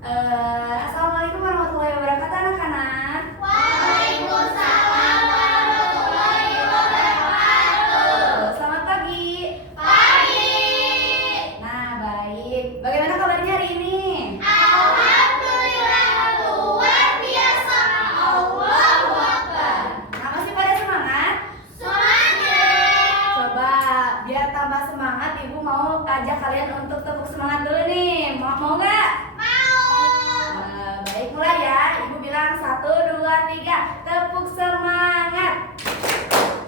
Assalamualaikum warahmatullahi wabarakatuh anak-anak. Waalaikumsalam warahmatullahi wabarakatuh. Selamat pagi. Pagi. Nah, baik. Bagaimana kabarnya hari ini? Alhamdulillah luar biasa. Allahu Akbar. Nah, masih pada semangat? Semangat. Coba biar tambah semangat, Ibu mau ajak kalian untuk tepuk semangat dulu nih. Mau nggak? Baik, mulai ya. Ibu bilang 1, 2, 3. Tepuk semangat.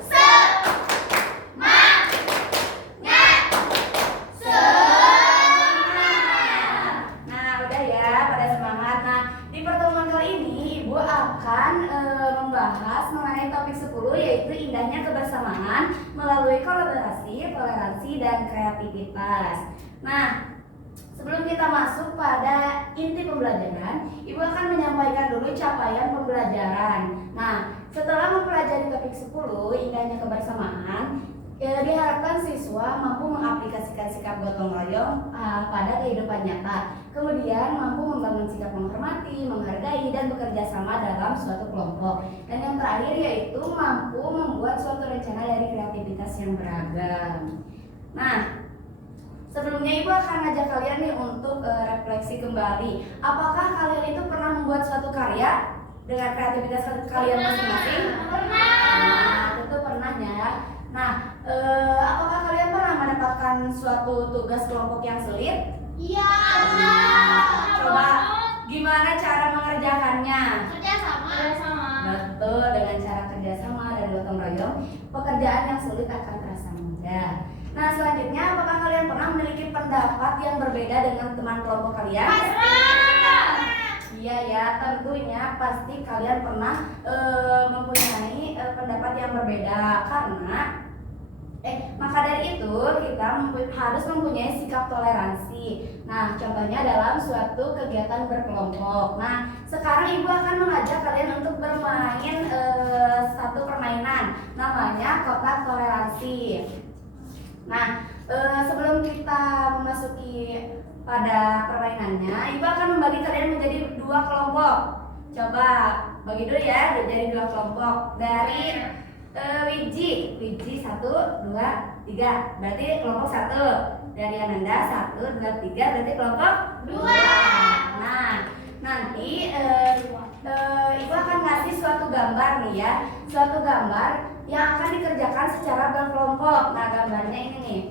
Semangat. Semangat. Nah, udah ya, pada semangat. Nah, di pertemuan kali ini Ibu akan membahas mengenai topik 10, yaitu indahnya kebersamaan melalui kolaborasi, toleransi, dan kreativitas. Nah, sebelum kita masuk pada inti pembelajaran, Ibu akan menyampaikan dulu capaian pembelajaran. Nah, setelah mempelajari topik 10, indahnya kebersamaan, diharapkan siswa mampu mengaplikasikan sikap gotong royong pada kehidupan nyata. Kemudian mampu membangun sikap menghormati, menghargai, dan bekerja sama dalam suatu kelompok. Dan yang terakhir yaitu mampu membuat suatu rencana dari kreativitas yang beragam. Nah, sebelumnya Ibu akan ngajak kalian nih untuk refleksi kembali. Apakah kalian itu pernah membuat suatu karya dengan kreativitas kalian masing-masing? Pernah. Nah, tentu pernah ya. Nah, apakah kalian pernah mendapatkan suatu tugas kelompok yang sulit? Iya. Pernah. Coba gimana cara mengerjakannya? Kerjasama. Betul, dengan cara kerjasama dan gotong royong, pekerjaan yang sulit akan terasa mudah. Nah, selanjutnya, apakah kalian pernah memiliki pendapat yang berbeda dengan teman kelompok kalian? Pernah. Iya ya, tentunya pasti kalian pernah mempunyai pendapat yang berbeda karena maka dari itu kita harus mempunyai sikap toleransi. Nah, contohnya dalam suatu kegiatan berkelompok. Nah, sekarang Ibu akan mengajak kalian untuk bermain satu permainan namanya kotak toleransi. Nah, sebelum kita memasuki pada permainannya, Ibu akan membagi kalian menjadi 2 kelompok. Coba bagi dulu ya, jadi 2 kelompok. Dari Wiji 1, 2, 3. Berarti kelompok 1. Dari Ananda 1, 2, 3. Berarti kelompok 2. Nah, nanti Ibu akan ngasih suatu gambar nih ya, suatu gambar yang akan dikerjakan secara berkelompok. Nah, gambarnya ini nih.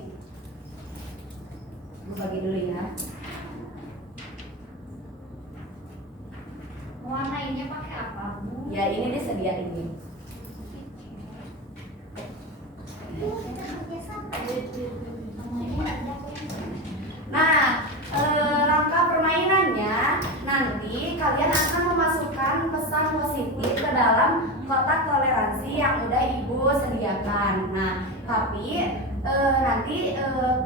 Ibu bagi dulu ya. Warnainnya pakai apa, Bu? Ya, ini disediain nih. Nah, langkah permainannya nanti kalian akan memasukkan pesan positif ke dalam kotak toleransi yang udah Ibu sediakan. Nah, tapi nanti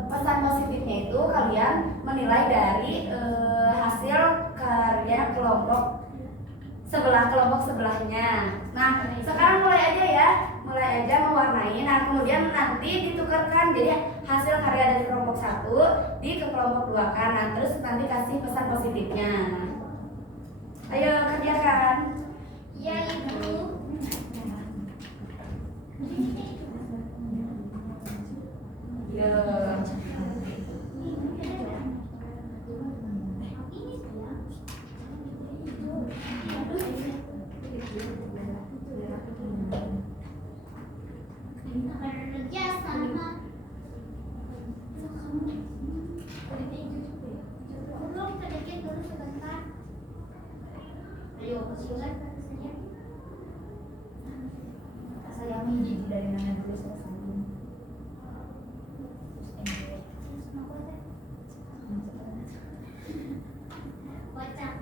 pesan positifnya itu kalian menilai dari hasil karya kelompok sebelahnya. Nah, sekarang mulai aja mewarnai. Nah, kemudian nanti ditukarkan, jadi hasil karya dari kelompok 1 ke kelompok 2 kan. Nah, terus nanti kasih pesan positifnya. Ayo kerjakan. Iya, Ibu. Yo. Kerjasama. Belum sedikit dulu sebentar. Ayo, kesiulan saya. Saya menjadi dari mana dulu selesai. Kocak.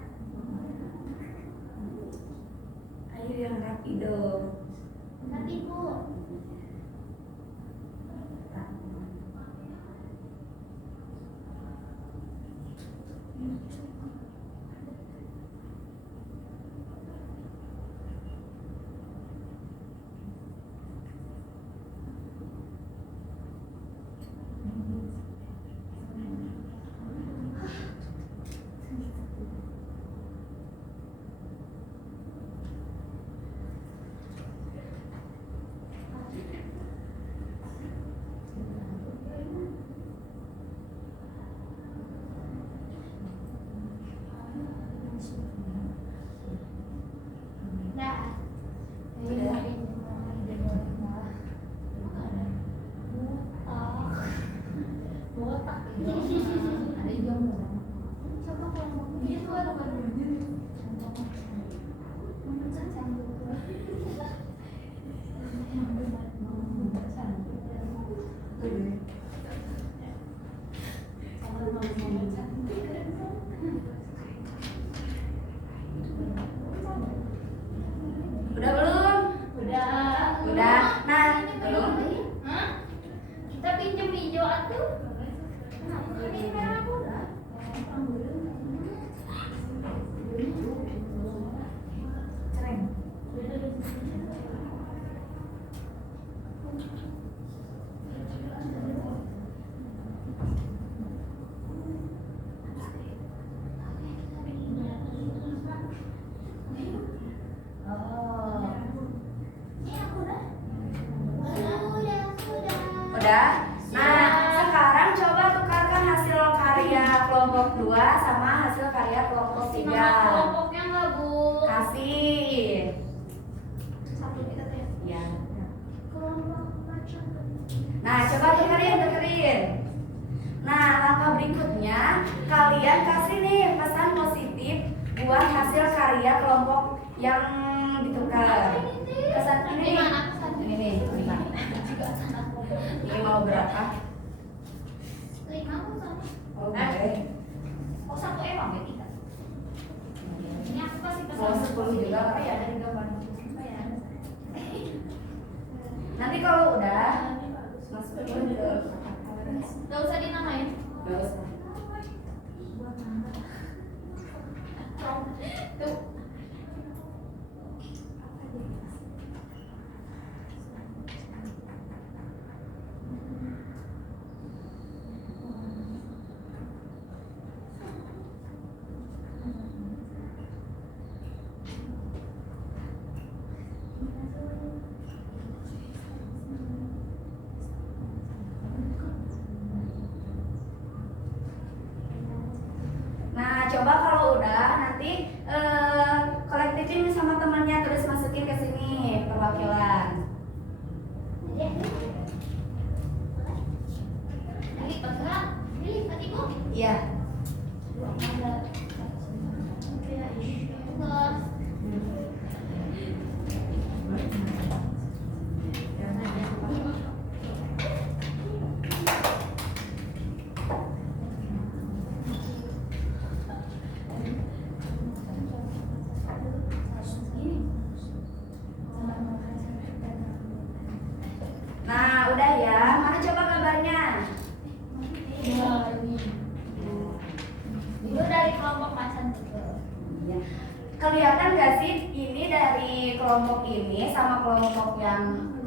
Ayo yang rapi dong. Tapi Bu, Coba kelompok itu ada Udah belum? Udah. Nah, belum. Hah? Kita pinjam hijau atuh. Ini merah udah. Udah. Nah, sekarang coba tukarkan hasil karya kelompok 2 sama hasil karya kelompok 3. Kelompoknya nggak, Bu? Kasih. Satu kita tuh ya. Ya. Kelompok macam. Nah, coba tukerin. Nah, langkah berikutnya kalian kasih nih pesan positif buat hasil karya kelompok yang ditukar. Pesan ini nih. Ini nih, 5. Ini mau berapa? 5 Bu sama. Oke. Oh, satu emang ya kita. Ini aku kasih pesan. Mau 10 juga apa kan? ya dari gambar. Apa ya? Nanti kalau udah masukin ke Gak usah dinamain. Gak usah. Tuh. Nah, coba kalau udah nanti kolektifin sama temannya terus masukin ke sini perwakilan. Dilipat nggak? Dilipat Ibu. Iya. Terus. Nah, udah ya. Mana coba gambarnya? Itu dari kelompok macan juga. Iya. Kelihatan gak sih ini dari kelompok ini sama kelompok 1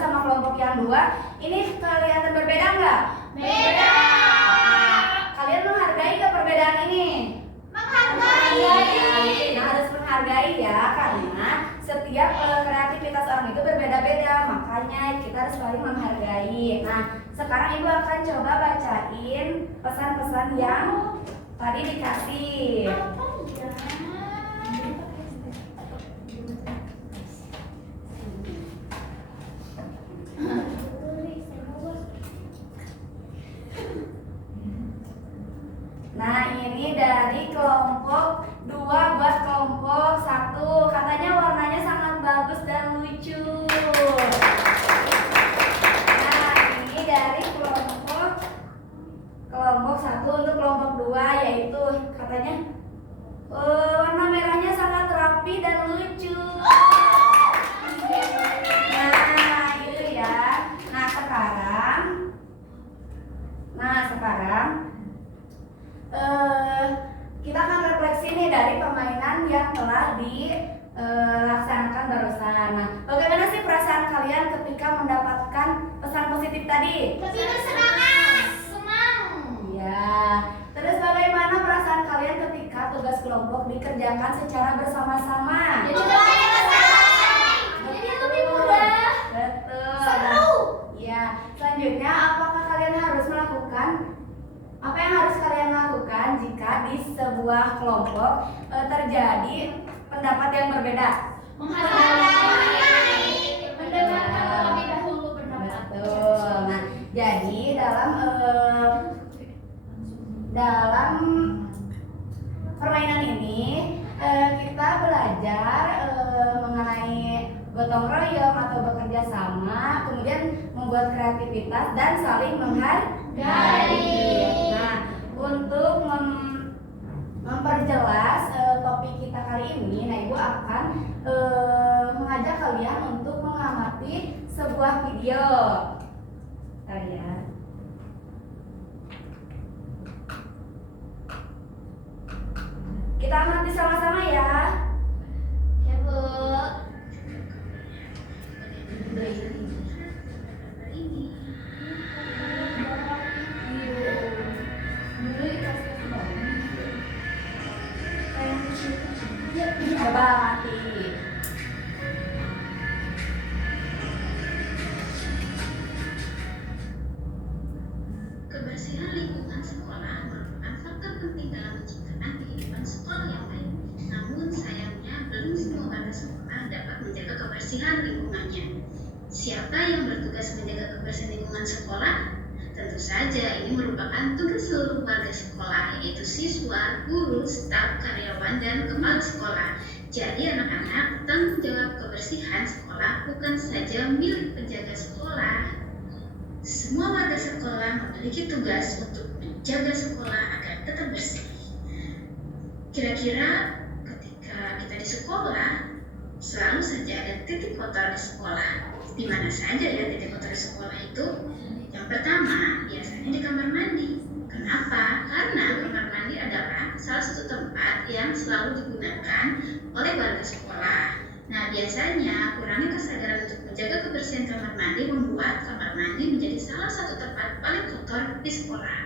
sama kelompok yang 2 ini kelihatan berbeda nggak? Beda. Nah, kalian menghargai ke perbedaan ini? Menghargai. Nah, harus menghargai ya karena setiap kreativitas orang itu berbeda-beda, makanya kita harus saling menghargai. Nah, sekarang Ibu akan coba bacain pesan-pesan yang tadi dikasih. Nah, ini dari kelompok 2 buat kelompok 1. Katanya warnanya sangat bagus dan lucu. Nah, ini dari kelompok 1 untuk kelompok 2 yaitu katanya warna merahnya sangat rapi dan lucu. Nah, itu ya. Nah, sekarang kita akan refleksi nih dari permainan yang telah dilaksanakan barusan. Nah, bagaimana sih perasaan kalian ketika mendapatkan pesan positif tadi? Lebih bersemangat. Senang. Ya. Terus bagaimana perasaan kalian ketika tugas kelompok dikerjakan secara bersama-sama? Jadi lebih selesai. Jadi lebih mudah. Betul. Seru. Ya. Selanjutnya, apakah kalian harus melakukan apa yang harus kalian lakukan jika di sebuah kelompok terjadi pendapat yang berbeda? Menghargai. Mendengarkan terlebih dahulu pendapat. Betul. Nah, jadi dalam dalam permainan ini kita belajar mengenai gotong royong atau bekerja sama, kemudian membuat kreativitas dan saling menghargai. Nah, untuk memperjelas topik kita kali ini, nah Ibu akan mengajak kalian untuk mengamati sebuah video. Kalian kita amati sama-sama ya. Ya, Bu. Coba mati. Kebersihan lingkungan sekolah merupakan faktor penting dalam menciptakan kehidupan sekolah yang baik. Namun sayangnya belum semua warga sekolah dapat menjaga kebersihan lingkungannya. Siapa yang bertugas menjaga kebersihan lingkungan sekolah? Tentu saja ini merupakan tugas seluruh warga sekolah, yaitu siswa, guru, staf, karyawan, dan kepala sekolah. Jadi anak-anak, tanggung jawab kebersihan sekolah bukan saja milik penjaga sekolah. Semua warga sekolah memiliki tugas untuk menjaga sekolah agar tetap bersih. Kira-kira ketika kita di sekolah, selalu saja ada titik kotor di sekolah. Di mana saja ya titik kotor di sekolah itu? Yang pertama, biasanya di kamar mandi. Kenapa? Karena kamar mandi adalah salah satu tempat yang selalu digunakan oleh warga sekolah. Nah, biasanya kurangnya kesadaran untuk menjaga kebersihan kamar mandi membuat kamar mandi menjadi salah satu tempat paling kotor di sekolah.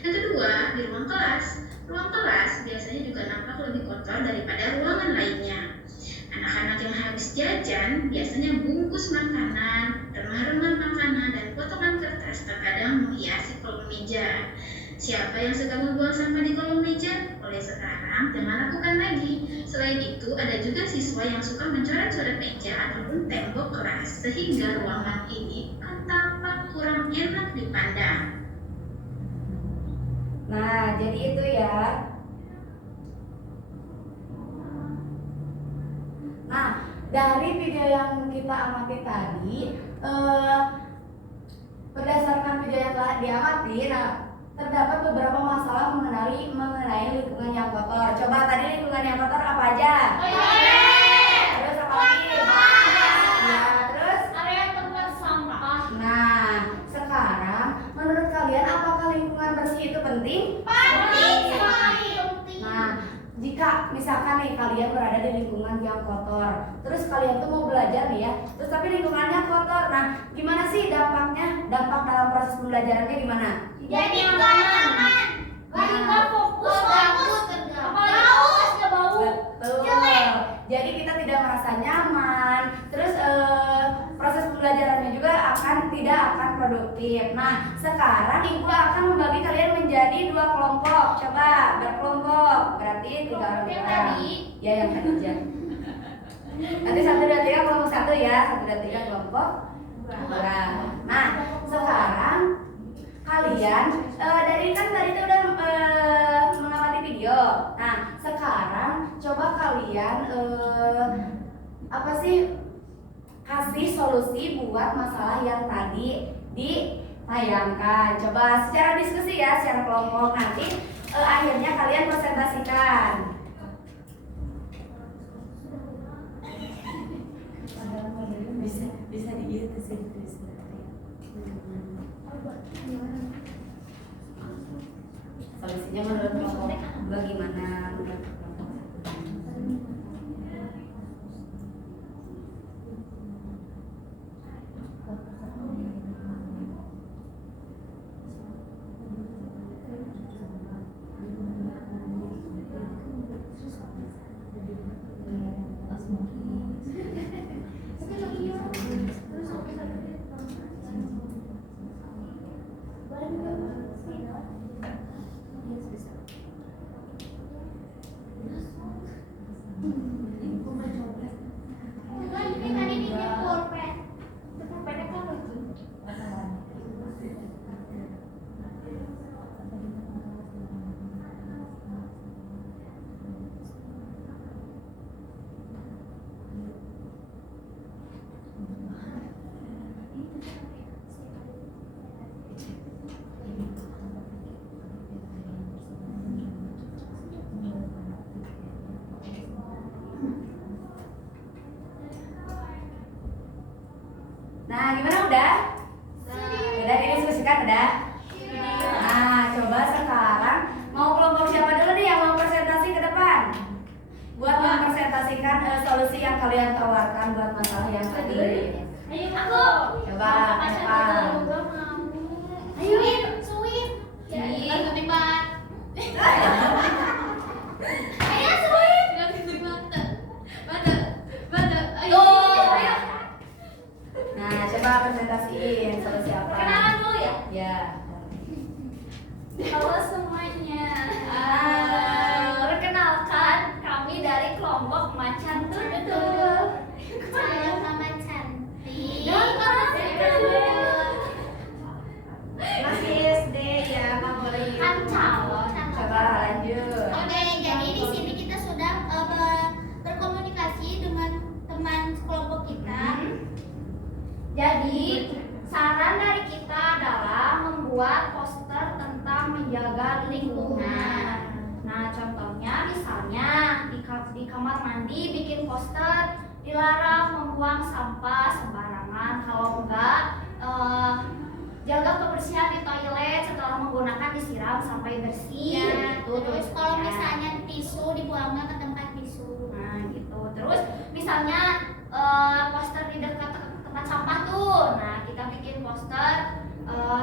Yang kedua, di ruang kelas. Ruang kelas biasanya juga nampak lebih kotor daripada ruangan lainnya. Anak-anak yang habis jajan biasanya bungkus makanan, remah-remah makanan, dan potongan kertas terkadang menghiasi kolom meja. Siapa yang suka membuang sampah di kolom meja? Mulai sekarang jangan lakukan lagi. Selain itu, ada juga siswa yang suka mencoret-coret meja ataupun tembok kelas, sehingga ruangan ini akan tampak kurang enak dipandang. Nah, jadi itu ya. Nah, dari video yang kita amati tadi, berdasarkan video yang telah diamati, nah, terdapat beberapa masalah mengenai lingkungan yang kotor. Coba tadi lingkungan yang kotor apa aja? Terus apa lagi? Ya, terus? Area tempat sampah. Nah, sekarang menurut kalian apakah lingkungan bersih itu penting? Penting. Nah, jika misalkan nih kalian berada di lingkungan yang kotor, terus kalian tuh mau belajar nih ya, terus tapi lingkungannya kotor, nah gimana sih dampaknya? Dampak dalam proses pembelajarannya gimana? Jadi nggak nyaman. Nggak fokus. Apalagi nggak bau. Betul. Jadi kita tidak merasa nyaman. Terus proses pembelajarannya juga tidak akan produktif. Nah, sekarang Ibu akan membagi kalian menjadi 2 kelompok. Coba berkelompok. Berarti 3 orang. Yang tadi. Ya, yang tadi aja. Nanti 1, 2, 3 kelompok 1 ya. 1, 2, 3 kelompok 2. Nah, sekarang kalian dari kan tadi itu udah mengamati video. Nah, sekarang coba kalian kasih solusi buat masalah yang tadi ditayangkan. Coba secara diskusi ya, secara kelompok. Nanti akhirnya kalian presentasikan. Bisa diirit sih. Solusinya menurut kelompok bagaimana? kalian tawarkan buat masalah yang tadi? Ayo aku. Coba, Pacar apa? dulu, gua mau. Ayo, suwin. Lagu tibat. Ayo suwin. Lagu tibat. Bada. Ayo. Ayo. Nah, coba presentasiin solusi apa? Perkenalan dulu ya. Ya. Halo semuanya. Perkenalkan kami dari kelompok Macan Tutul. Saya nama cantik. Dan Masih SD ya, favorit. kan calon. Coba lanjut. Oke, jadi di sini kita sudah berkomunikasi dengan teman kelompok kita. Jadi saran dari kita adalah membuat poster tentang menjaga lingkungan. Nah, contohnya misalnya di kamar mandi bikin poster dilarang membuang sampah sembarangan. Kalau enggak, jaga kebersihan di toilet setelah menggunakan disiram sampai bersih. Ya, Gitu terus kalau tulisannya. misalnya tisu dibuangnya ke tempat tisu. Nah gitu. Terus misalnya poster di dekat tempat sampah tuh. Nah kita bikin poster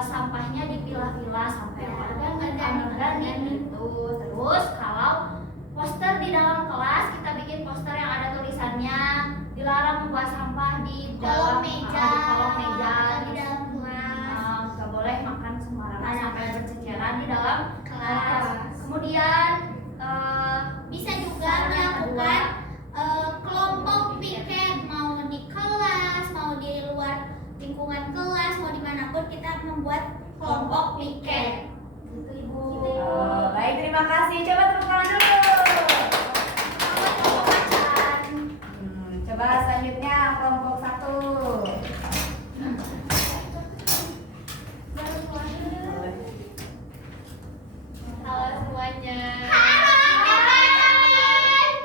sampahnya dipilah-pilah sampai organik gitu. Terus kalau poster di dalam kelas kita bikin poster yang ada tulisannya dilarang membuang sampah di Kolom dalam meja, di kolom meja. di dalam kelas. Nggak boleh makan sembarangan sampai berceceran di dalam Kelas. Kemudian Bisa juga saran melakukan kedua, kelompok piket, mau di kelas, mau di luar lingkungan kelas, mau dimanapun kita membuat kelompok piket. gitu ibu. Oh, baik, terima kasih. Coba tepuk tangan dulu. Coba selanjutnya kelompok 1. Halo semuanya. Halo,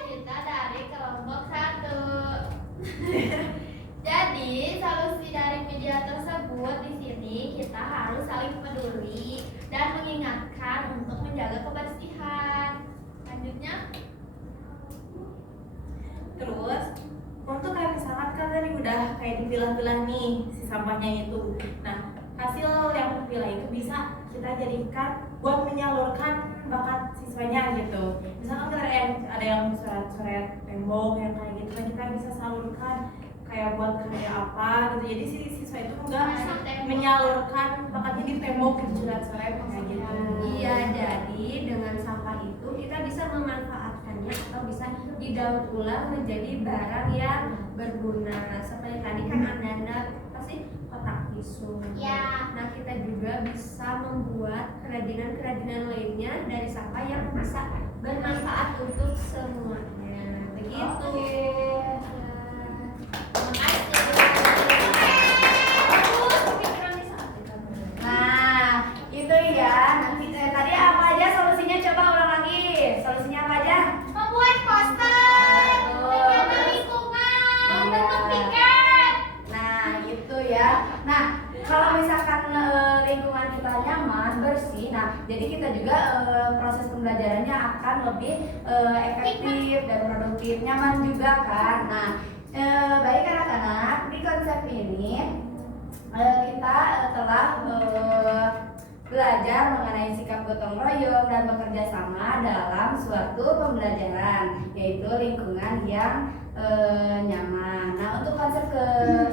Kita dari kelompok 1. Jadi solusi dari media tersebut di sini kita harus saling peduli dan mengingatkan untuk menjaga kebersihan. Lanjutnya. Terus untuk kayak misalkan kan tadi udah kayak dipilah-pilah nih si sampahnya itu. Nah, hasil yang terpilah itu bisa kita jadikan buat menyalurkan bakat siswanya gitu. Misalkan ada yang coret-coret tembok yang kayak gitu, kan kita bisa salurkan kayak buat karya apa gitu. Jadi si siswa itu enggak menyalurkan bakatnya di tembok gitu, coret-coret kayak gitu. Iya, jadi dengan sampah itu kita bisa memanfaatkannya atau bisa didaur ulang menjadi barang yang berguna. Seperti tadi kan Anda pasti kotak tisu. Ya. Nah, kita juga bisa membuat kerajinan-kerajinan lainnya dari sampah yang bisa bermanfaat untuk semuanya. Begitu. Nah, itu ya. Nanti tadi apa aja solusinya? Coba ulang lagi. Solusinya apa aja? Membuat poster, menjaga Terus? lingkungan, Iya. membentuk piket. Nah, gitu ya. Nah, kalau misalkan lingkungan kita nyaman, bersih, nah jadi kita juga proses pembelajarannya akan lebih efektif dan produktif, nyaman juga kan. Nah, baik anak-anak, di konsep ini kita telah belajar mengenai sikap gotong royong dan bekerja sama dalam suatu pembelajaran, yaitu lingkungan yang nyaman. Nah, untuk konsep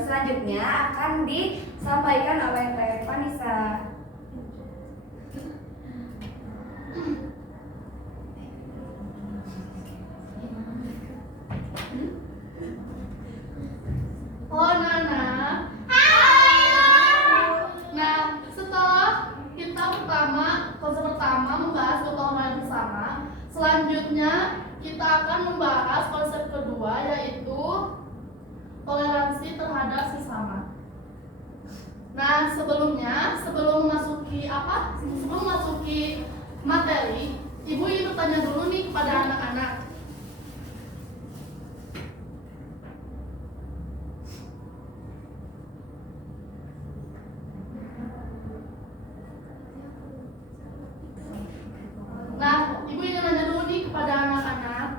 selanjutnya akan disampaikan oleh Teh Vanessa. Oh Nana, nah setelah kita konsep pertama membahas gotong royong bersama, selanjutnya kita akan membahas konsep kedua yaitu toleransi terhadap sesama. Nah sebelum memasuki materi, ibu ingin bertanya dulu nih kepada anak-anak. Nah, ibu ingin nanya dulu nih kepada anak-anak,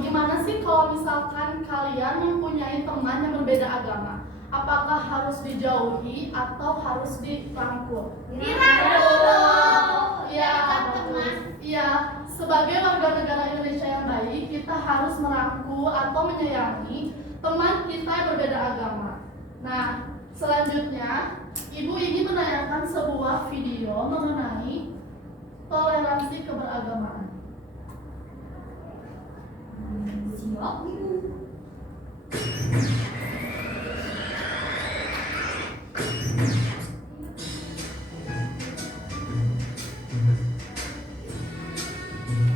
gimana sih kalau misalkan misalkan kalian mempunyai teman yang berbeda agama, apakah harus dijauhi atau harus dirangkul? Dirangkul. Iya, teman. iya. Sebagai warga negara Indonesia yang baik, kita harus merangkul atau menyayangi teman kita yang berbeda agama. Nah, selanjutnya, Ibu ingin menanyakan sebuah video mengenai toleransi keberagamaan.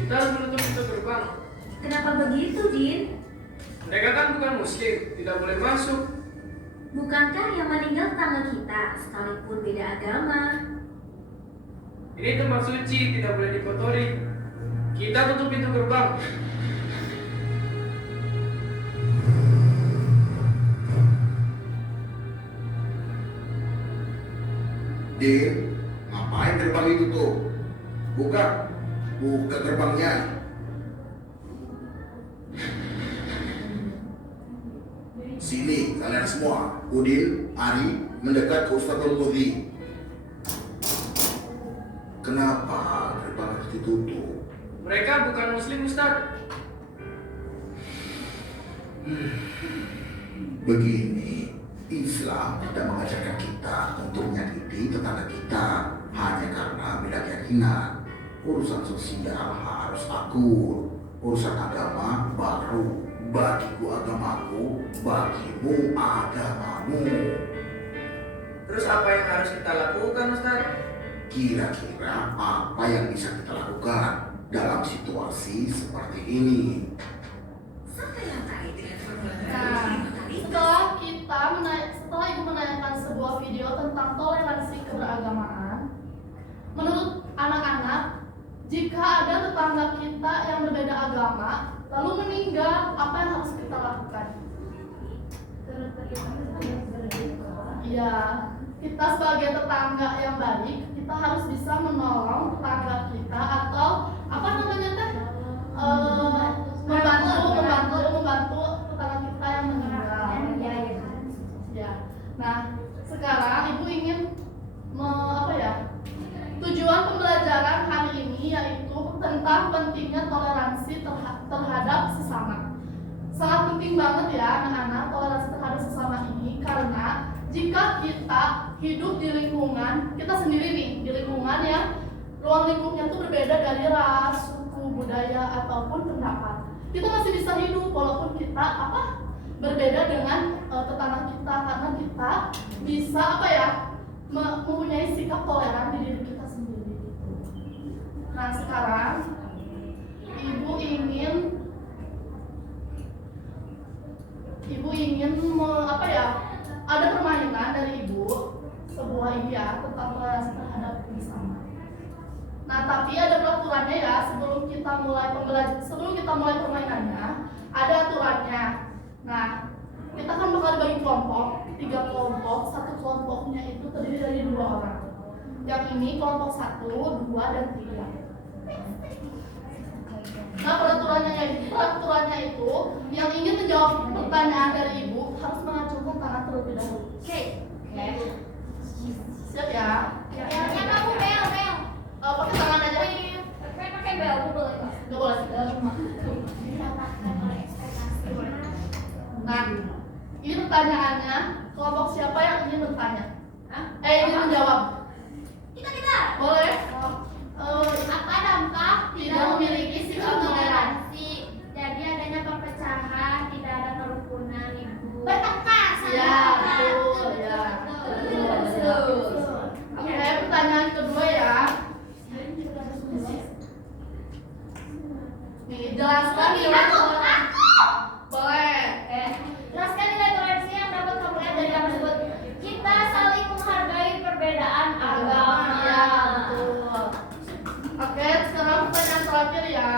Kita harus menutup pintu gerbang. Kenapa begitu, Din? Mereka kan bukan muslim, tidak boleh masuk. Bukankah yang meninggal tetangga kita, sekalipun beda agama? Ini tempat suci, tidak boleh dikotori. Kita tutup pintu gerbang. Din, ngapain gerbang itu tuh? Buka gerbangnya. Sini kalian semua, Udin, Ari, mendekat ke Ustadzul Mudhi. Kenapa gerbang harus ditutup? Mereka bukan muslim, Ustaz. Begini, Islam tidak mengajarkan kita untuk menyakiti tetangga kita hanya karena beda keyakinan. Urusan sosial harus akur, urusan agama baru. Bagiku agamaku, bagimu agamamu. Terus apa yang harus kita lakukan, Ustaz? Kira-kira apa yang bisa kita lakukan dalam situasi seperti ini? Nah, setelah Ibu menanyakan sebuah video tentang toleransi keberagamaan, menurut anak-anak, jika ada tetangga kita yang berbeda agama lalu meninggal, apa yang harus kita lakukan? Iya, kita sebagai tetangga yang baik, kita harus bisa menolong tetangga kita atau apa namanya teh? Membantu tetangga kita yang meninggal. Ya. Nah, sekarang Ibu ingin tujuan pembelajaran hari ini yaitu tentang pentingnya toleransi terhadap sesama. Sangat penting banget ya anak-anak toleransi terhadap sesama ini, karena jika kita hidup di lingkungan kita sendiri nih, di lingkungan yang ruang lingkupnya itu berbeda dari ras, suku, budaya ataupun pendapat, kita masih bisa hidup walaupun kita berbeda dengan tetangga kita, karena kita bisa mempunyai sikap toleran di diri kita sendiri. Nah, sekarang Ibu ingin ada permainan dari Ibu, sebuah ini ya tentang toleransi terhadap bersama. Nah, tapi ada peraturannya ya, sebelum kita mulai permainannya ada aturannya. Nah, kita kan bakal dibagi kelompok, 3 kelompok, satu kelompoknya itu terdiri dari 2 orang. Yang ini kelompok 1, 2, dan 3. Nah, peraturannya itu yang ingin menjawab pertanyaan dari Ibu harus mengacungkan tangan terlebih dahulu. Oke. Siap ya? Belnya kamu bel. Pakai tangan aja. Pakai bel boleh kok. Nggak boleh. Nah, ini pertanyaannya, kelompok siapa yang ingin bertanya? Ingin menjawab? Kita. Boleh? Apa dampak Tidak memiliki sikap toleransi? Jadi adanya perpecahan, tidak ada kerukunan, Ibu. Bertengkar. Ya, betul ya. Oke, pertanyaan kedua ya. Nih, jelaskan nilai toleransi. Boleh. Jelaskan nilai toleransi yang dapat kamu lihat dari apa tersebut. Kita saling menghargai perbedaan agama. Ya, betul. Oke, sekarang pertanyaan terakhir ya.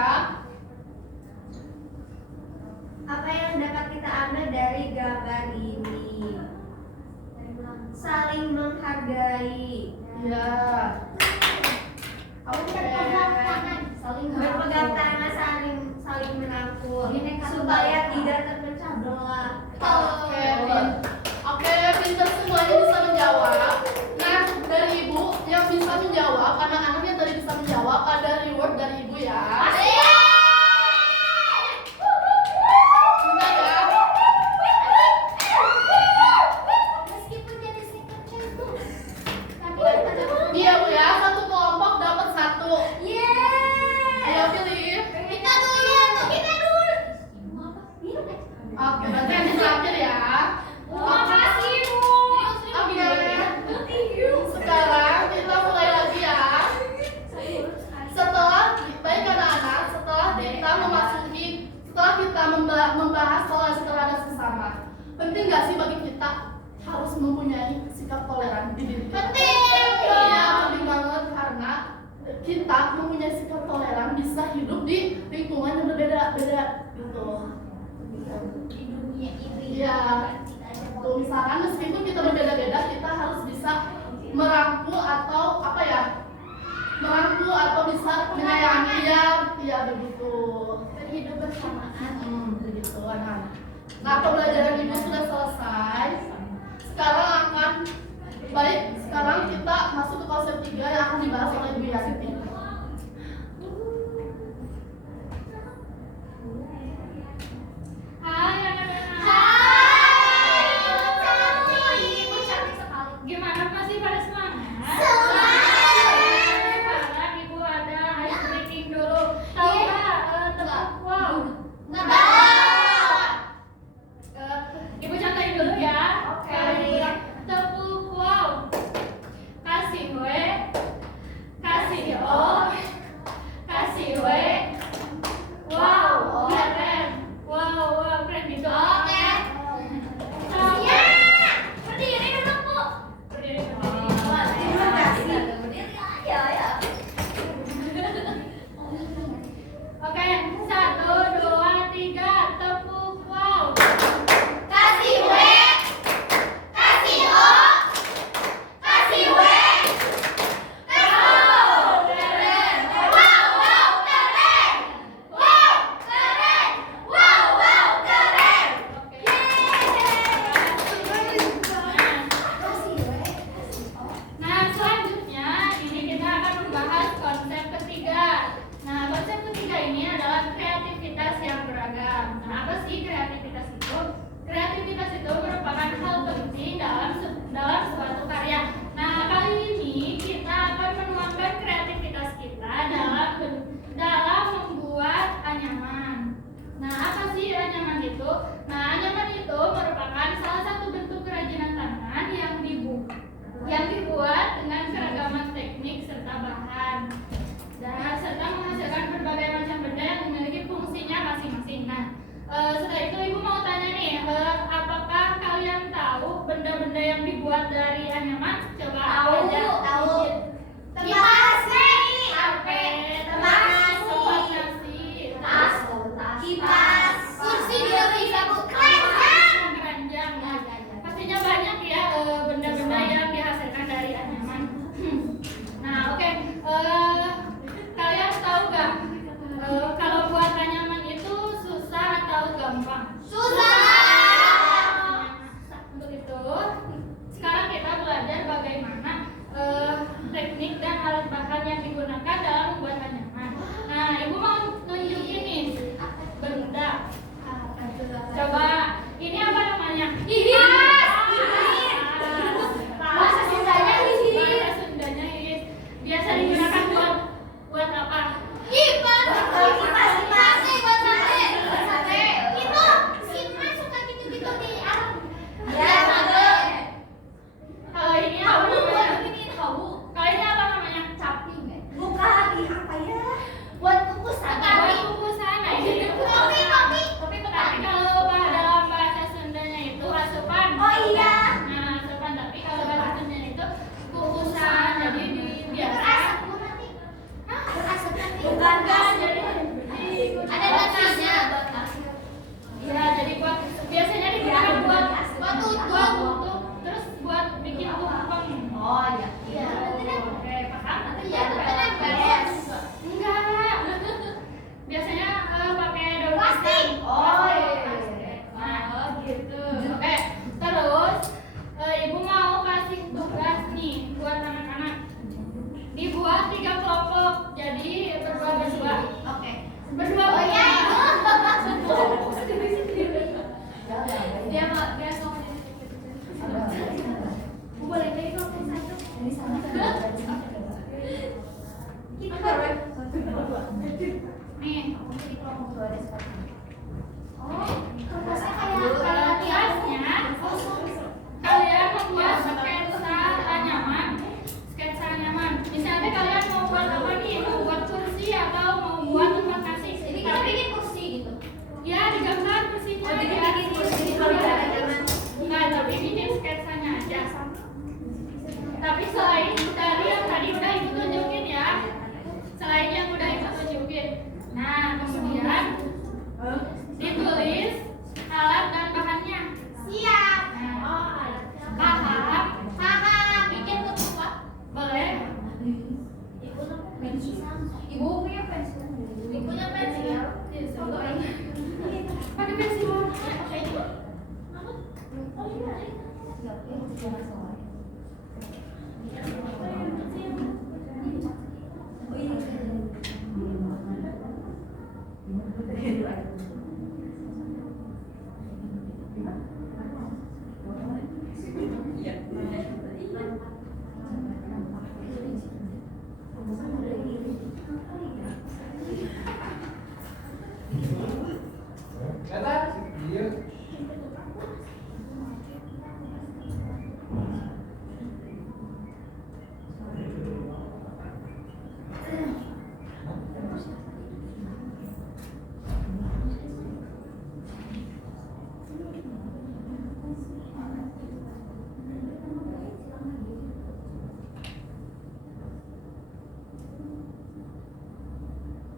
Apa yang dapat kita ambil dari gambar ini? Saling menghargai. Ya. Berpegang tangan. Berpegang tangan, saling merangkul. word dari Ibu ya. Bentar ya. Meskipun jadi secret itu. Iya Bu ya, satu kelompok dapat satu. Ayo pilih. Kita dulu. Oke, berarti yang terakhir ya. Makasih Bu. Oke. Sekarang kita mulai lagi ya. Setelah baik anak-anak, setelah kita membahas toleransi terhadap sesama, penting nggak sih bagi kita harus mempunyai sikap toleran di diri kita? Penting. Iya, penting banget karena kita mempunyai sikap toleran bisa hidup di lingkungan yang berbeda-beda gitu. Di dunia ini. Iya. Tuh, misalkan meskipun kita berbeda-beda, kita harus bisa merangkul atau bisa menyayangi ya begitu. Berhidup bersamaan. Begitu anak. Nah, pembelajaran Ibu sudah selesai. Sekarang kita masuk ke konsep 3 yang akan dibahas oleh Ibu Yasiti. Hai anak-anak. Ibu cantik sekali. Gimana masih pada semangat? Sekarang Ibu ada ice breaking dulu. Tahu nggak tebak wow? Ibu contohin dulu ya. Oke. Tepuk wow. Kasih we. Kasih o. Oh, kertasnya kayak latihannya. Kalian membuat sketsa nyaman. Misalnya kalian mau buat apa nih? Mau buat kursi atau mau buat tempat kasih? Kita bikin kursi gitu. Ya, digambar kursinya. Oh, jadi bikin kursi kalau udah ada nyaman. Nah, tapi bikin sketsanya aja. Tapi selain dari yang tadi udah ibu tunjukin ya, selain yang udah ibu tunjukin, nah kemudian ditulis alat dan bahannya. Siap. Nah, paham? Paham. Bikin ketua. Boleh? Ibu punya pensil. Punya pensil. Pakai pensil. Iya.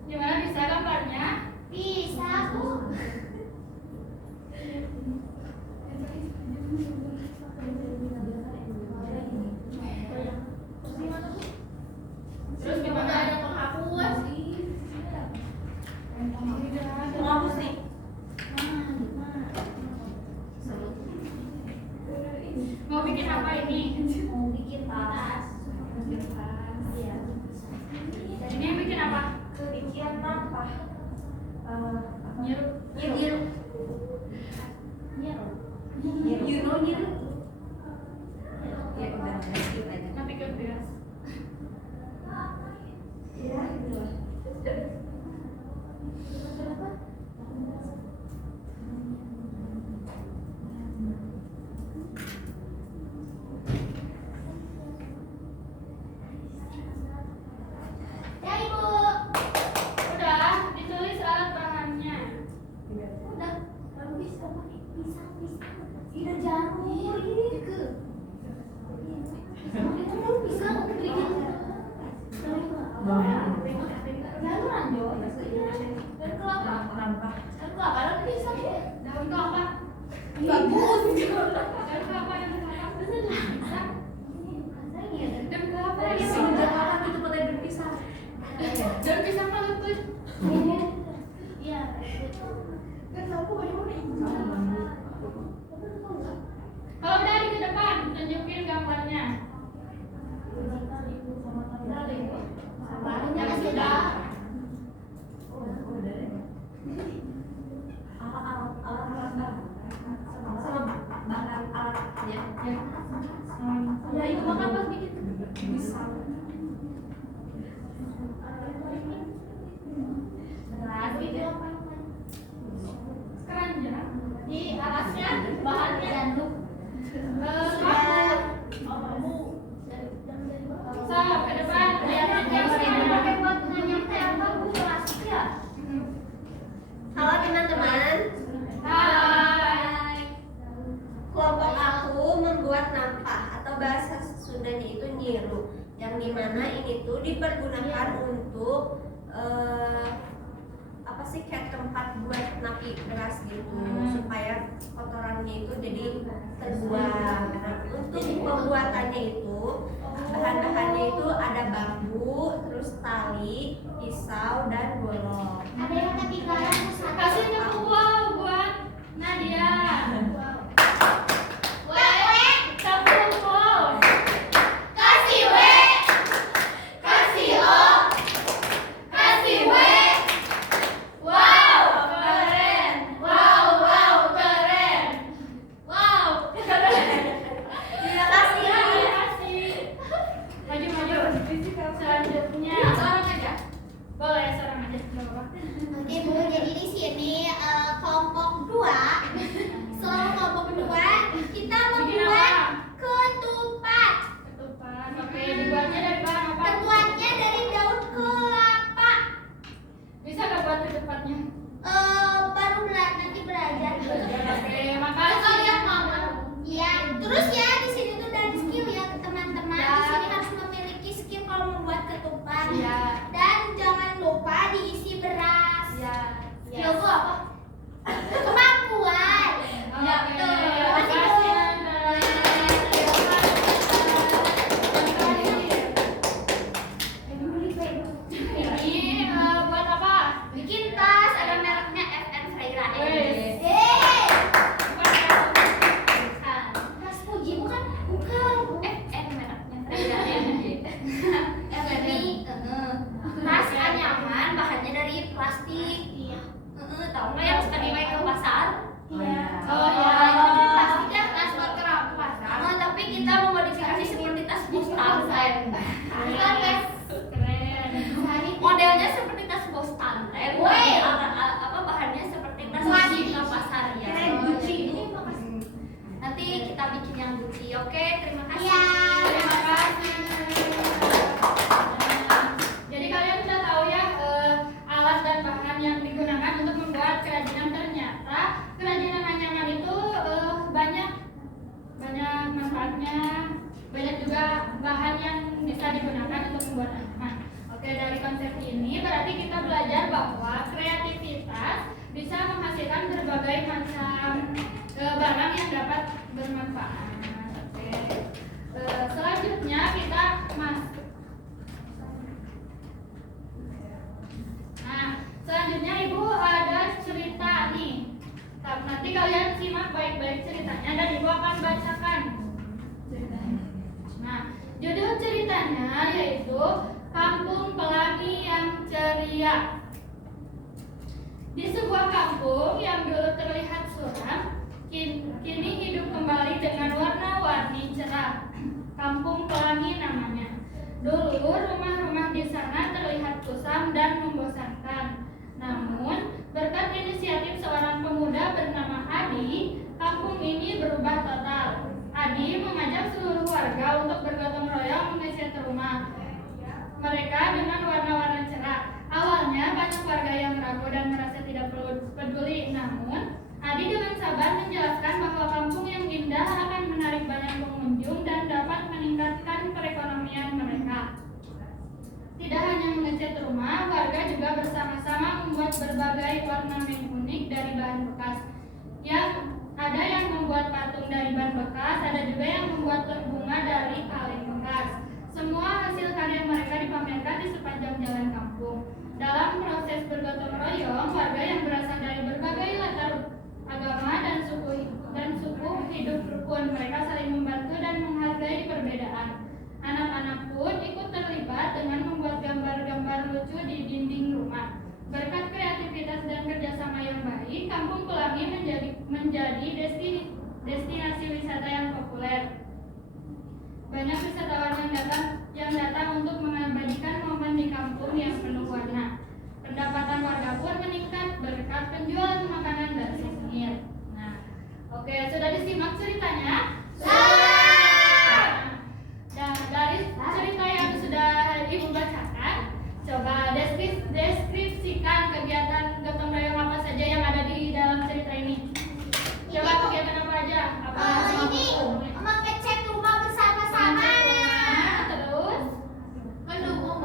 Gimana, bisa gambarnya? Bisa, Bu. Terus gimana? Ada penghapus. Penghapus nih. Mau bikin apa ini? Mau bikin tas. Ini yang bikin apa? Bikin apa? Nyirup. Nyirup. Nanti ke beras. Ya, Ibu. Udah, ditulis alat bahannya. Udah. Baru bisa. Tidak jamur. Itu belum bisa bikin. Jaluran, Jo. Dan kelapa. Dan kelapa dan bisa. Daun kelapa. Bagus. Daun kelapa yang kelapa. Bisa. Daun kelapa yang Semenjak kapan itu pakai daun pisang? daun pisang kalau tuh. Iya. Kalau dari ke depan, tunjukin gambarnya. Ya sudah. Ya, ibu makan pas bikin. Keren ya. Di atasnya bahannya Kamu. So, ke depan lihat aja sekarang pakai buat nyampe apa Bu? Plastik ya? Halo teman-teman, Hai. kelompok aku membuat nampah atau bahasa Sundanya itu nyiru, yang dimana ini tuh dipergunakan untuk apa sih, kayak tempat buat napi beras gitu, supaya kotorannya itu jadi terbuang. Nah, untuk pembuatannya itu bahan-bahannya itu ada bambu, terus tali, pisau, dan golok. ada yang ketinggalan Kasih tepuk wow buat Nadia. Tepuk wow. Kasih W. Kasih O. Kasih W. Wow, keren. Wow, keren. Wow. Terima kasih. Terima kasih. Maju. Selanjutnya. Seorang aja. Boleh seorang aja. Nggak apa-apa. Oke, Bu, jadi di bisa menghasilkan berbagai macam barang yang dapat bermanfaat. Oke. Selanjutnya kita masuk. Nah, selanjutnya Ibu ada cerita nih. Nanti kalian simak baik-baik ceritanya dan Ibu akan bacakan. Nah, judul ceritanya yaitu Kampung Pelangi yang Ceria. Di sebuah kampung yang dulu terlihat suram, kini hidup kembali dengan warna-warni cerah. Kampung Pelangi namanya. Dulu rumah-rumah di sana terlihat kusam dan membosankan. Namun, berkat inisiatif seorang pemuda bernama Adi, kampung ini berubah total. Adi mengajak seluruh warga untuk bergotong royong mengecat rumah mereka dengan warna-warna cerah. Awalnya banyak warga yang ragu dan merasa tidak peduli, namun Adi dengan sabar menjelaskan bahwa kampung yang indah akan menarik banyak pengunjung dan dapat meningkatkan perekonomian mereka. Tidak hanya mengecat rumah, warga juga bersama-sama membuat berbagai ornamen unik dari bahan bekas. Ada yang membuat patung dari bahan bekas, ada juga yang membuat bunga dari kaleng bekas. Semua hasil karya mereka dipamerkan di sepanjang jalan kampung. Dalam proses bergotong royong, warga yang berasal dari berbagai latar agama dan suku hidup rukun. Mereka saling membantu dan menghargai perbedaan. Anak-anak pun ikut terlibat dengan membuat gambar-gambar lucu di dinding rumah. Berkat kreativitas dan kerjasama yang baik, Kampung Pelangi menjadi destinasi wisata yang populer. Banyak wisatawan yang datang untuk mengabadikan momen di kampung yang penuh warna. Pendapatan warga pun meningkat berkat penjualan makanan dan souvenir. Nah, oke, sudah disimak ceritanya? Dan dari cerita yang sudah Ibu bacakan, coba deskripsikan kegiatan gotong royong apa saja yang ada di dalam cerita ini. Coba kegiatan apa aja? Ini mengecat rumah bersama-sama. Terus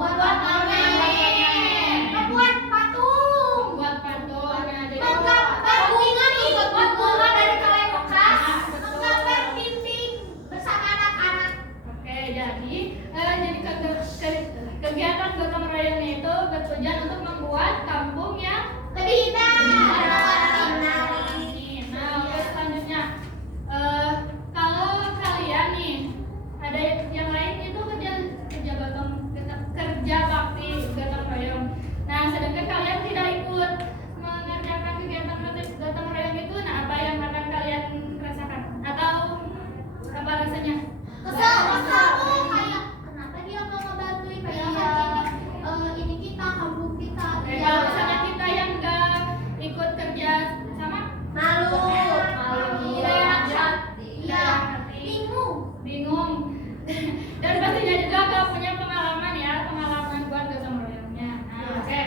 Membuat ornamen, membuat patung, menggambar bunga dari kaleng bekas, menggambar dinding bersama anak-anak. Oke, jadi kegiatan gotong royongnya itu bertujuan untuk membuat kampung yang Lebih indah. Nah, oke, selanjutnya kalau kalian nih ada yang lain itu kerja bakti gotong royong. Nah, sedangkan kalian tidak ikut mengerjakan kegiatan gotong royong itu, nah apa yang akan kalian rasakan? Atau apa rasanya? Kesel kayak kenapa dia nggak ngebantuin ini kita kampung kita. Kalau misalnya kita yang nggak ikut kerja sama, Malu. bingung dan pastinya juga nggak punya pengalaman buat gotong royongnya. Nah, oke.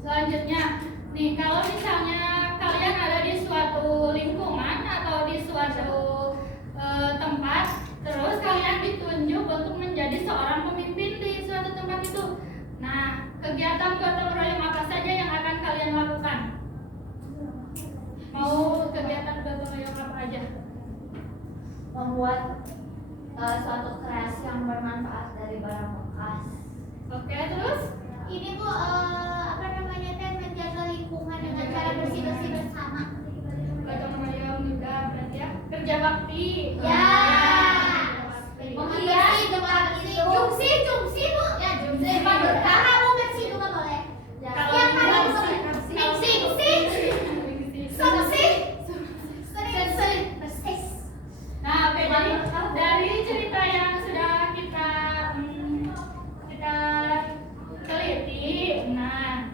Selanjutnya nih, kalau misalnya kalian ada di suatu lingkungan atau di suatu tempat, terus kalian ditunjuk untuk menjadi seorang pemimpin di suatu tempat itu. Nah, kegiatan gotong royong apa saja yang akan kalian lakukan? Mau kegiatan gotong royong apa aja? Membuat suatu kreasi yang bermanfaat dari barang bekas. Oke, terus? Ini Bu menjaga lingkungan dengan cara bersih-bersih bersama. Gotong royong juga berarti ya kerja bakti. Ya. Menghias Jumsi Bu. Ya, jumsi. Kamu bersih juga boleh. Kalau Yang ini paling bisa Nah, oke, jadi dari cerita yang sudah kita teliti, nah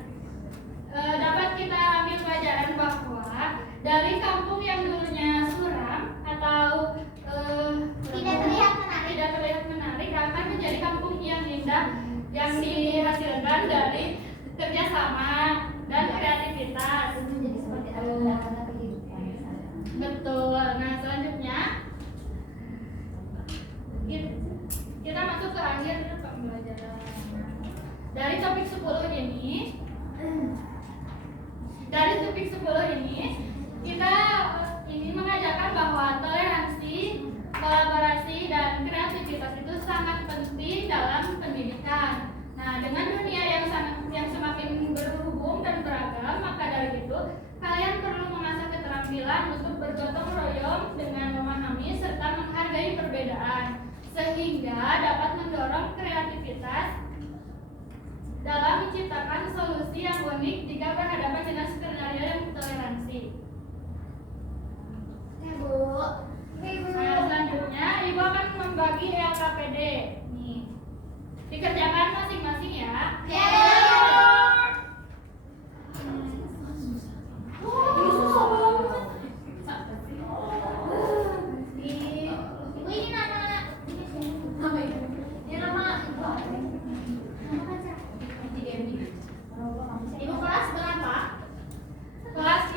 dapat kita ambil pelajaran bahwa dari kampung yang dulunya suram atau tidak terlihat menarik akan menjadi kampung yang indah yang dihasilkan dari kerjasama dan kreativitas. Jadi seperti ada kehidupan di sana. Betul. Nah, selanjutnya kita masuk ke akhir pembelajaran. Dari topik 10 ini Dari topik 10 ini kita ingin mengajarkan bahwa toleransi, kolaborasi, dan kreativitas itu sangat penting dalam pendidikan. Nah, dengan dunia yang semakin berhubung dan beragam, maka dari itu kalian perlu mengasah keterampilan untuk bergotong royong dengan memahami serta menghargai perbedaan, sehingga dapat mendorong kreativitas dalam menciptakan solusi yang unik jika berhadapan dengan skenario yang toleransi. Bu. Nah, selanjutnya Ibu akan membagi LKPD. Nih, dikerjakan masing-masing ya. Ibu ini nama Ibu kelas berapa? Kelas 6.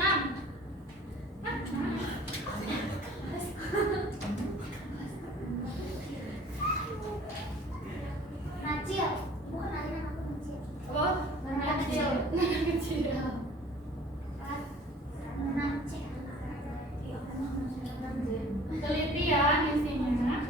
Nacil. Bukan Alina, aku Nacil. Oh, anak kecil. Anak kecil. Kelas 6C. Penelitian isinya.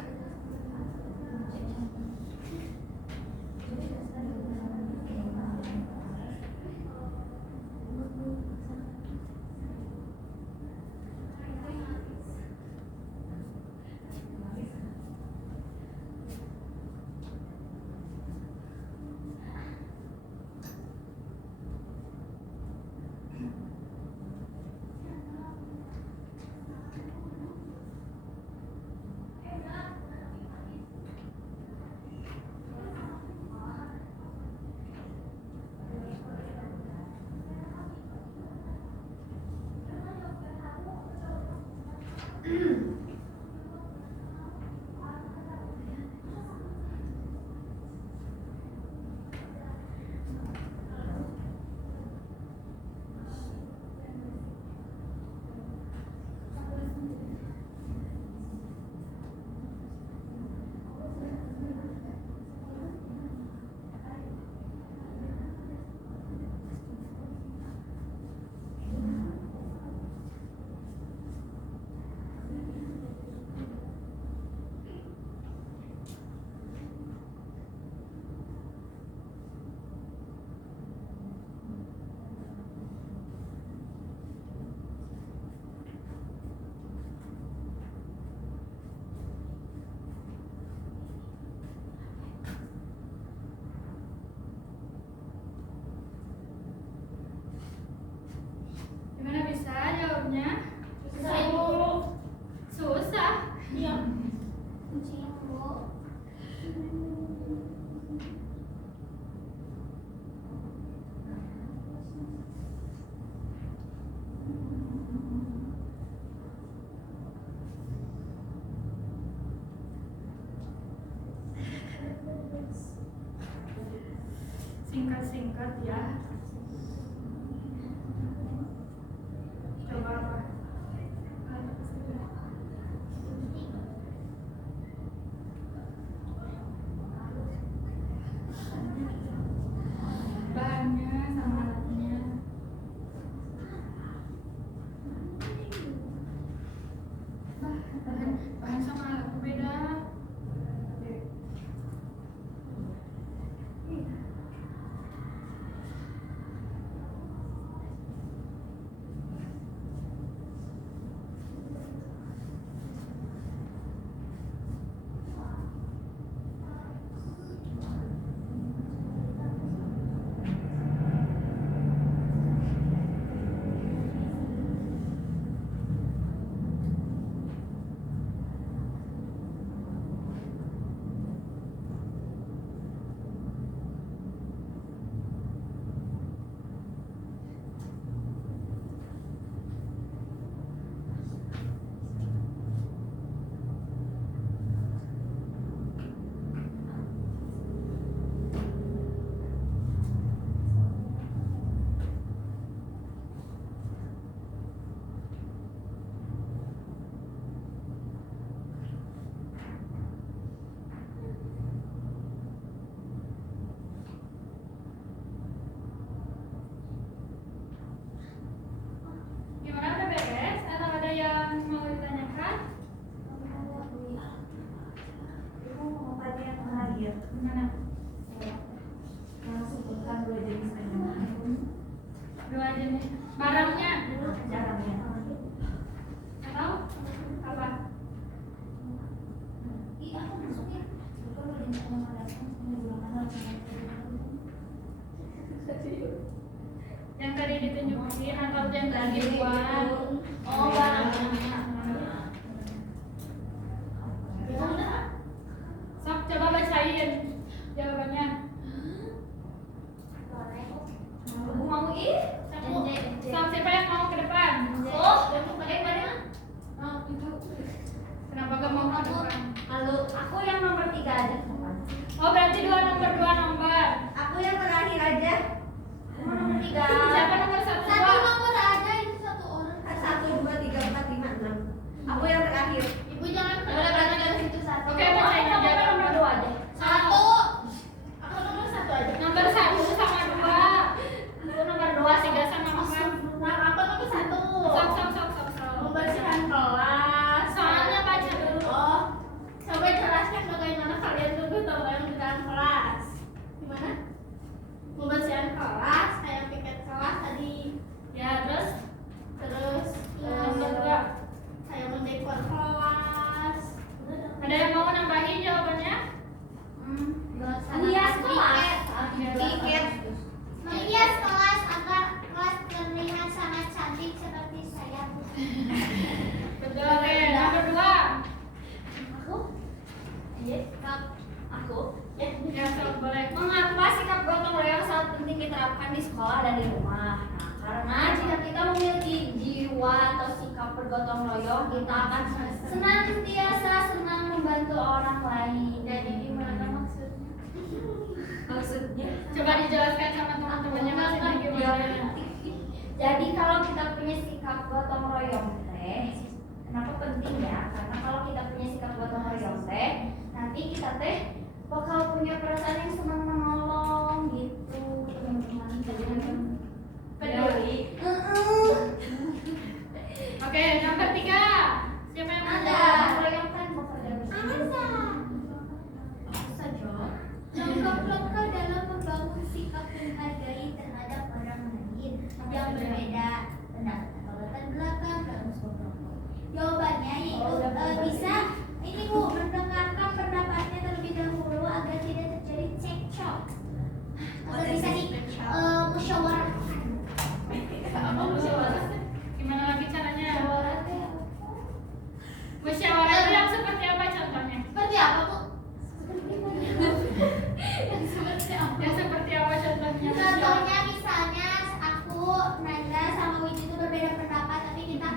Gimana bisa jawabnya? Susah. Iya. Kuncinya, Bu. Singkat-singkat ya. Coba apa? Bahannya sama alatnya. Bahan sama alatnya beda. Yang tadi ditunjukin atau yang tadi buat? Oh, barang. Sok coba bacain jawabannya. Aku mau ih. Sok siapa yang mau ke depan? Oh, mana? Kenapa gak mau ke depan? Lalu aku yang nomor 3 aja. Oh berarti nomor 2 nomor. Aku yang terakhir aja. Aku nomor 3. Siapa nomor 1? Satu nomor aja itu satu orang. 1 2 3 4 5 6. Aku yang terakhir. Ibu jangan. Boleh berarti dari situ 1. Oke, bacain aja. Nomor 2 aja. 1. Aku nomor 1 aja. Nomor 1 sama 2. Aku nomor 2 3 sama 4. Nah, aku nomor 1. Sok. Membersihkan kelas. Soalnya baca dulu. Oh, coba jelaskan bagaimana kalian tuh membersihkan kelas. Gimana? Membersihkan kelas, kayak piket kelas tadi. Ya terus Nomor 2 kayak mendekor kelas. ada yang mau nambahin jawabannya? Menghias kelas. Piket. Menghias kelas agar kelas terlihat sangat cantik seperti saya. Betul. Oke, nomor 2. Aku? Iya, aku. Ya, sok boleh. Mengapa sikap gotong royong sangat penting diterapkan di sekolah dan di rumah? Nah, karena jika kita memiliki jiwa atau sikap bergotong royong, kita akan senantiasa senang membantu orang lain. Jadi gimana maksudnya? Maksudnya? Coba dijelaskan sama teman-temannya maksudnya gimana? Jadi kalau kita punya sikap gotong royong teh, kenapa penting ya? Karena kalau kita punya sikap gotong royong teh, nanti kita teh bakal punya perasaan yang senang menolong gitu, teman-teman. Peduli. Oke, nomor 3. Siapa yang mau? Ada royong kan bekerja bersama. Langkah-langkah dalam membangun sikap menghargai terhadap orang lain yang berbeda pendapat atau latar belakang dalam sebuah kelompok. Jawabannya yaitu bisa ini Bu, mendengarkan pendapatnya terlebih dahulu agar tidak terjadi cekcok. Atau bisa di musyawarahkan. Apa musyawarah? Gimana lagi caranya? Musyawarah itu yang seperti apa contohnya? Seperti apa, Bu? Yang seperti apa contohnya? Contohnya misalnya aku, Nanda sama Wiji itu berbeda pendapat tapi kita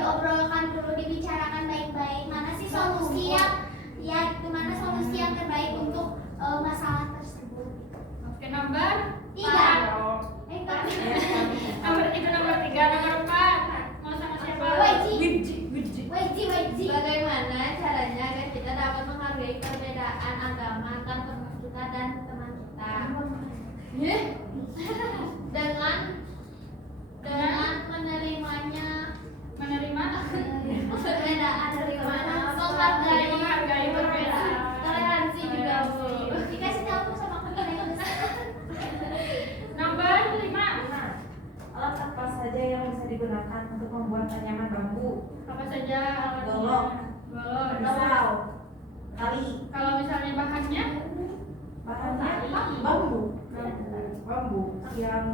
diobrolkan dulu, dibicarakan baik-baik mana sih solusi yang gimana solusi yang terbaik untuk masalah tersebut. Oke, nomor 3. Nomor 3, nomor 4. Mau sama siapa? Wiji. Bagaimana caranya agar kita dapat menghargai perbedaan agama antar teman kita dan teman kita? Dengan menerimanya. Menerima? Perbedaan dari mana? Menghargai perbedaan. Toleransi juga, Bu. Dikasih tahu sama aku Nomor 5. Alat apa saja yang bisa digunakan untuk membuat anyaman bambu? Apa saja alatnya? Golok. Pisau, tali. Kalau misalnya bahannya? Bahannya bambu. Bambu yang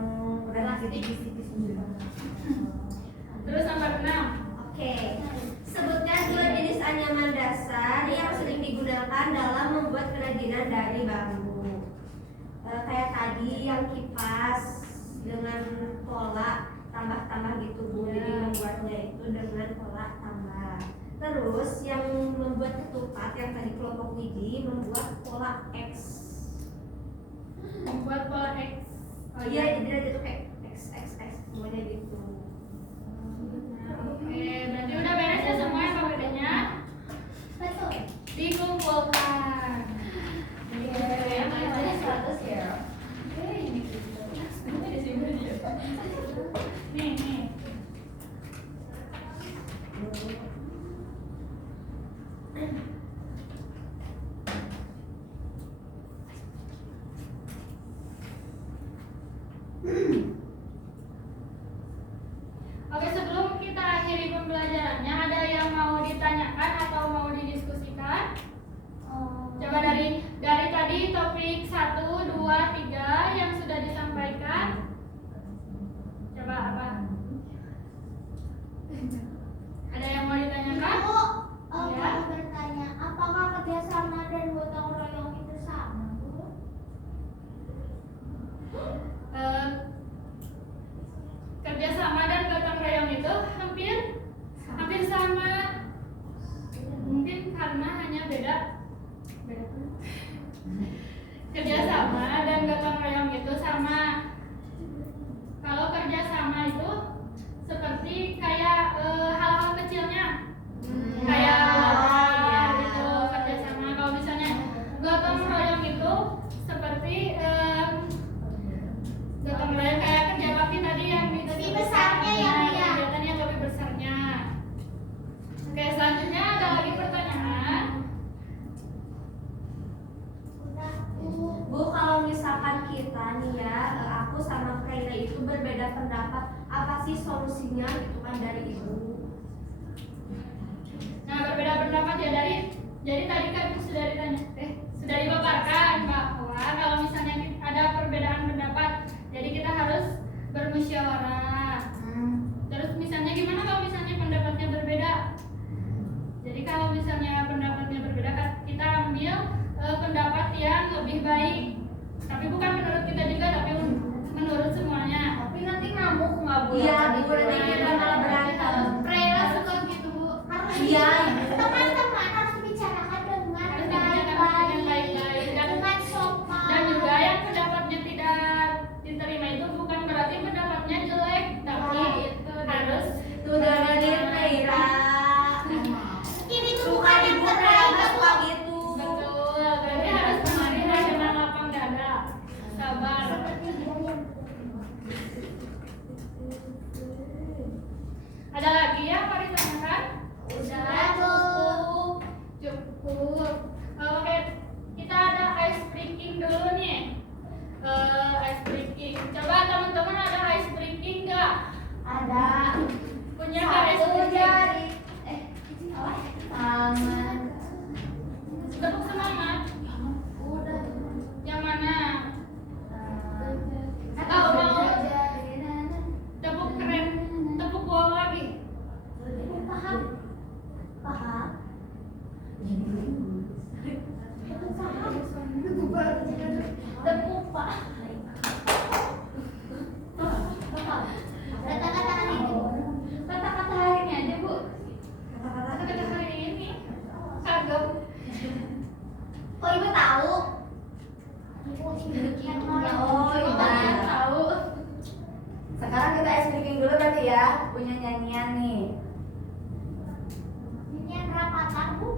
udah tipis-tipis gitu. Terus nomor 6. Oke. Sebutkan 2 jenis anyaman dasar yang sering digunakan dalam membuat kerajinan dari bambu. Kayak tadi yang kipas dengan pola tambah-tambah gitu Bu. Jadi membuatnya itu dengan pola tambah. Terus yang membuat ketupat yang tadi kelompok Widi membuat pola X. Membuat pola X. Oh iya, jadi ada tuh kayak X semuanya gitu. Oke, berarti udah beres ya semua KBB-nya? Betul. Dikumpulkan. Yang ada 100 ya. Nih. Oke, sebelum kita akhiri pembelajaran berbeda pendapat, apa sih solusinya gitu kan dari ibu? Nah, berbeda pendapat ya jadi tadi kan sudah sudah dipaparkan bahwa kalau misalnya ada perbedaan pendapat, jadi kita harus bermusyawarah. Terus misalnya gimana kalau misalnya pendapatnya berbeda? Jadi kalau misalnya pendapatnya berbeda, kita ambil pendapat yang lebih baik. Tapi bukan menurut kita juga, tapi menurut semuanya. Tapi nanti ngamuk nggak Bu? Iya, Bu, nanti kita malah berantem. Prela suka gitu Bu. Iya, Teman-teman harus dibicarakan dengan Harus dibicarakan dengan baik-baik dengan sopan. dan juga yang pendapatnya tidak diterima itu bukan berarti pendapatnya jelek, tapi itu harus tuh dengerin Meira. Ini tuh bukan yang terbaik suka gitu. betul. Berarti harus menerima dengan lapang dada, sabar. Ada lagi yang mau ditanyakan? Udah Cukup. Oke, kita ada ice breaking dulu nih. Ice breaking. Coba teman-teman ada ice breaking nggak? Ada. Punya nggak ice Satu breaking? jari. Tangan. Tepuk semangat. Udah. Yang mana? Atau mau tepuk keren? Tepuk wow lagi. Paham? Tepuk Pak. Kata-kata hari ini. Kata-kata hari ini aja Bu. Kata-kata hari ini. Kagum. Oh, ibu tahu? Oh Kalian iya. tahu? Sekarang kita ice breaking dulu berarti ya. Punya nyanyian nih. Nyanyian rapatan Bu.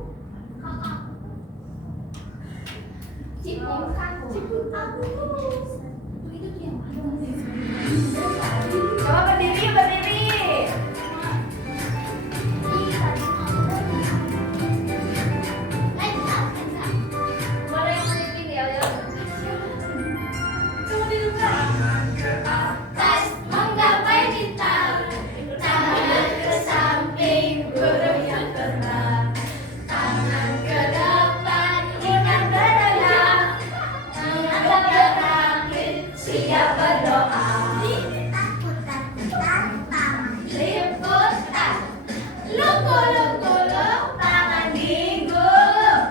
Kakak. Cipung kaku. Aku. Itu tuh yang mana? Coba berdiri, berdiri. Boleh yang berdiri ya, ya. Coba duduk. Tas menggapai bintang, tangan ke samping burung yang terbang, tangan ke depan ikan berenang, menghadap ke langit siap berdoa. Liputan, lugu-lugu-lu, tangan digulung,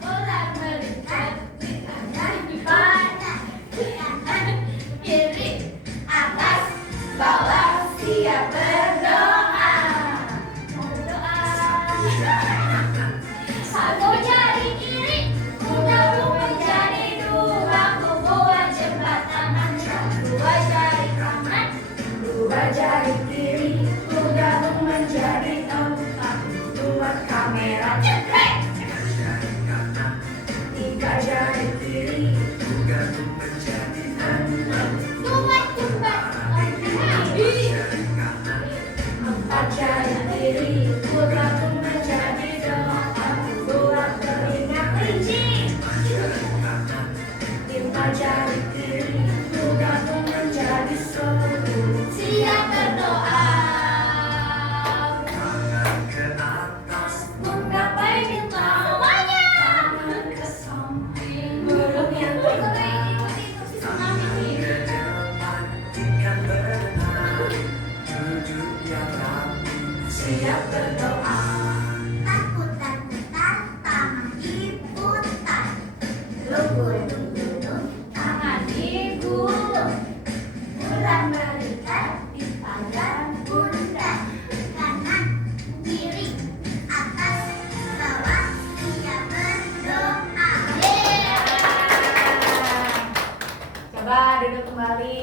ular melihat di pada kanan kiri atas bawah siap berdoa. Satu jari kiri menggabung menjadi dua, membuat jembatan antara dua jari kanan, dua jari kiri menggabung menjadi empat, buat kamera cekrek. Tiga jari kiri buat jembat empat jari kiri bergabung menjadi delapan, buat telinga kelinci. Lima jari kiri bergabung menjadi 10, siap berdoa. Menggapai bintang semuanya. Tangan ke samping burung yang terbang. Siap berdoa. Takut-takutan, tangan diputar. Lugu-lugu, tangan digulung. Ular melihat di tangan pundak. Kanan, kiri, atas, bawah, siap berdoa. Coba duduk kembali.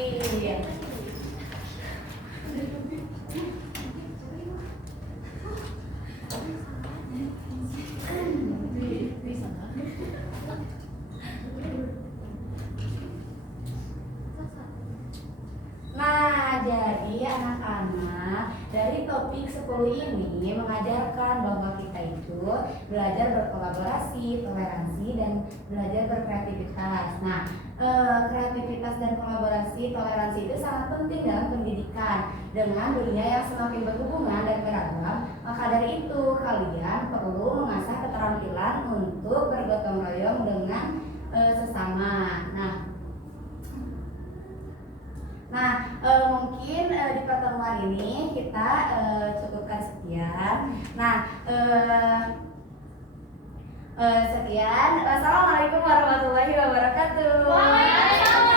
Nah, jadi anak-anak dari topik 10 ini mengajarkan bahwa kita itu belajar berkolaborasi, toleransi, dan belajar berkreativitas. Nah, kreativitas dan kolaborasi, toleransi itu sangat penting dalam pendidikan. Dengan dunia yang semakin berhubungan dan beragam, maka dari itu kalian perlu mengasah keterampilan untuk bergotong royong dengan sesama. Mungkin di pertemuan ini kita cukupkan sekian. Sekian. Assalamualaikum warahmatullahi wabarakatuh. Waalaikumsalam.